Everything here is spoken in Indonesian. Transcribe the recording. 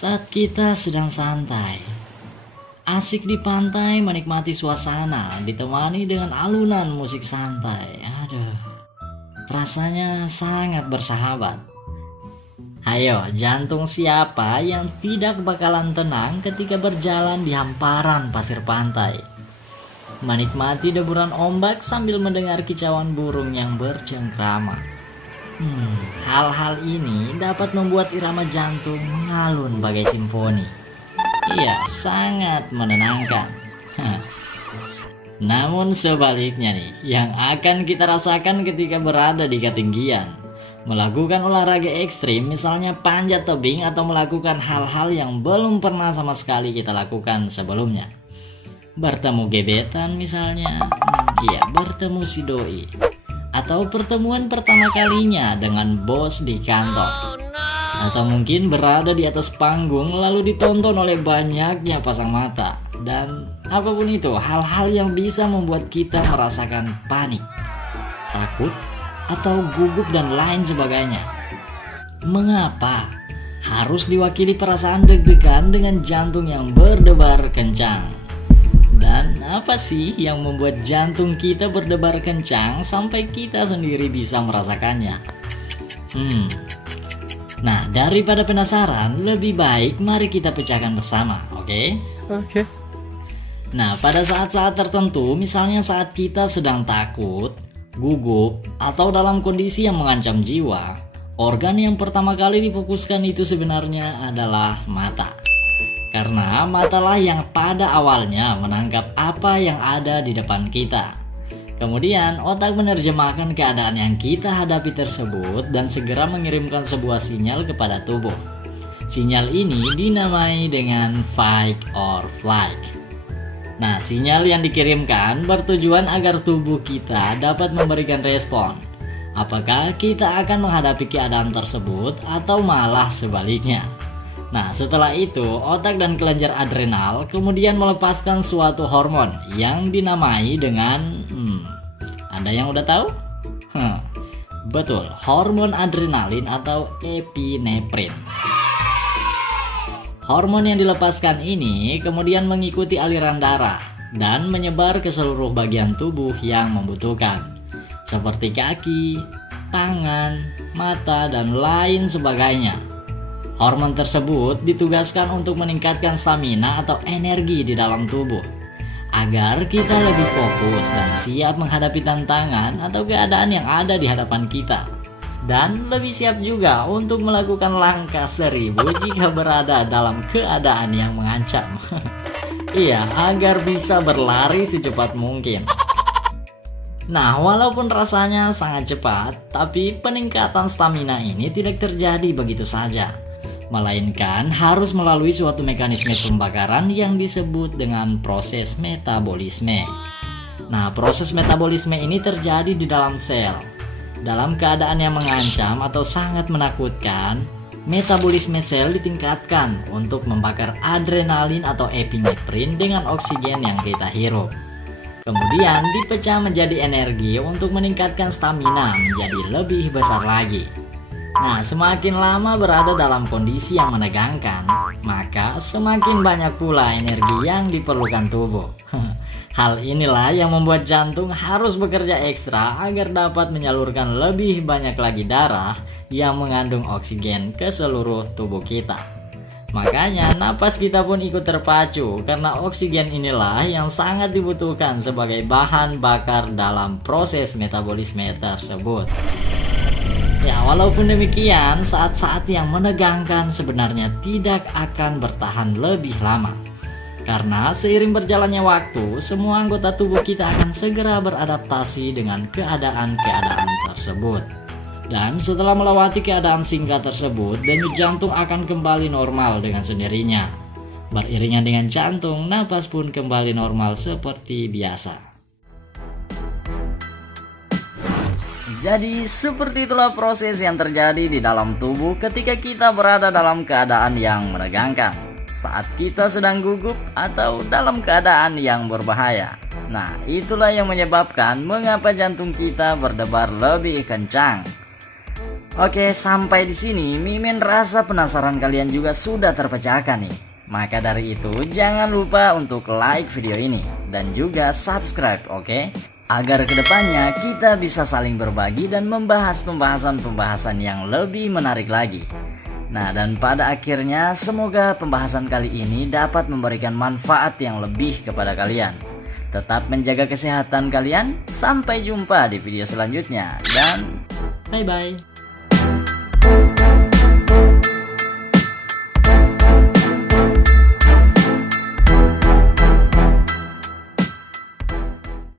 Saat kita sedang santai, asik di pantai menikmati suasana ditemani dengan alunan musik santai. Aduh, rasanya sangat bersahabat. Hayo, jantung siapa yang tidak bakalan tenang ketika berjalan di hamparan pasir pantai, menikmati deburan ombak sambil mendengar kicauan burung yang bercengkrama. Hal-hal ini dapat membuat irama jantung mengalun bagai simfoni. Iya, sangat menenangkan. Namun sebaliknya nih, yang akan kita rasakan ketika berada di ketinggian, melakukan olahraga ekstrim misalnya panjat tebing atau melakukan hal-hal yang belum pernah sama sekali kita lakukan sebelumnya. Bertemu gebetan misalnya, bertemu si doi, atau pertemuan pertama kalinya dengan bos di kantor, atau mungkin berada di atas panggung lalu ditonton oleh banyaknya pasang mata. Dan apapun itu, hal-hal yang bisa membuat kita merasakan panik, takut, atau gugup dan lain sebagainya. Mengapa harus diwakili perasaan deg-degan dengan jantung yang berdebar kencang? Dan apa sih yang membuat jantung kita berdebar kencang sampai kita sendiri bisa merasakannya? Nah, daripada penasaran, lebih baik mari kita pecahkan bersama, oke? Oke. Nah, pada saat-saat tertentu, misalnya saat kita sedang takut, gugup, atau dalam kondisi yang mengancam jiwa, organ yang pertama kali difokuskan itu sebenarnya adalah mata. Karena matalah yang pada awalnya menangkap apa yang ada di depan kita. Kemudian otak menerjemahkan keadaan yang kita hadapi tersebut dan segera mengirimkan sebuah sinyal kepada tubuh. Sinyal ini dinamai dengan fight or flight. Nah, sinyal yang dikirimkan bertujuan agar tubuh kita dapat memberikan respon. Apakah kita akan menghadapi keadaan tersebut atau malah sebaliknya? Nah, setelah itu otak dan kelenjar adrenal kemudian melepaskan suatu hormon yang dinamai dengan Anda yang udah tahu? Betul, hormon adrenalin atau epinefrin. Hormon yang dilepaskan ini kemudian mengikuti aliran darah dan menyebar ke seluruh bagian tubuh yang membutuhkan, seperti kaki, tangan, mata, dan lain sebagainya. Hormon tersebut ditugaskan untuk meningkatkan stamina atau energi di dalam tubuh, agar kita lebih fokus dan siap menghadapi tantangan atau keadaan yang ada di hadapan kita. Dan lebih siap juga untuk melakukan langkah 1000 jika berada dalam keadaan yang mengancam. Iya, agar bisa berlari secepat mungkin. Nah, walaupun rasanya sangat cepat, tapi peningkatan stamina ini tidak terjadi begitu saja, melainkan harus melalui suatu mekanisme pembakaran yang disebut dengan proses metabolisme. Nah, proses metabolisme ini terjadi di dalam sel. Dalam keadaan yang mengancam atau sangat menakutkan, metabolisme sel ditingkatkan untuk membakar adrenalin atau epinefrin dengan oksigen yang kita hirup. Kemudian dipecah menjadi energi untuk meningkatkan stamina menjadi lebih besar lagi. Nah, semakin lama berada dalam kondisi yang menegangkan, maka semakin banyak pula energi yang diperlukan tubuh. Hal inilah yang membuat jantung harus bekerja ekstra agar dapat menyalurkan lebih banyak lagi darah yang mengandung oksigen ke seluruh tubuh kita. Makanya napas kita pun ikut terpacu karena oksigen inilah yang sangat dibutuhkan sebagai bahan bakar dalam proses metabolisme tersebut. Ya, walaupun demikian, saat-saat yang menegangkan sebenarnya tidak akan bertahan lebih lama. Karena seiring berjalannya waktu, semua anggota tubuh kita akan segera beradaptasi dengan keadaan-keadaan tersebut. Dan setelah melewati keadaan singkat tersebut, denyut jantung akan kembali normal dengan sendirinya. Beriringan dengan jantung, napas pun kembali normal seperti biasa. Jadi seperti itulah proses yang terjadi di dalam tubuh ketika kita berada dalam keadaan yang menegangkan, saat kita sedang gugup atau dalam keadaan yang berbahaya. Nah, itulah yang menyebabkan mengapa jantung kita berdebar lebih kencang. Oke, sampai di sini Mimin rasa penasaran kalian juga sudah terpecahkan nih. Maka dari itu jangan lupa untuk like video ini dan juga subscribe, oke? Agar kedepannya kita bisa saling berbagi dan membahas pembahasan-pembahasan yang lebih menarik lagi. Nah, dan pada akhirnya semoga pembahasan kali ini dapat memberikan manfaat yang lebih kepada kalian. Tetap menjaga kesehatan kalian, sampai jumpa di video selanjutnya dan bye-bye.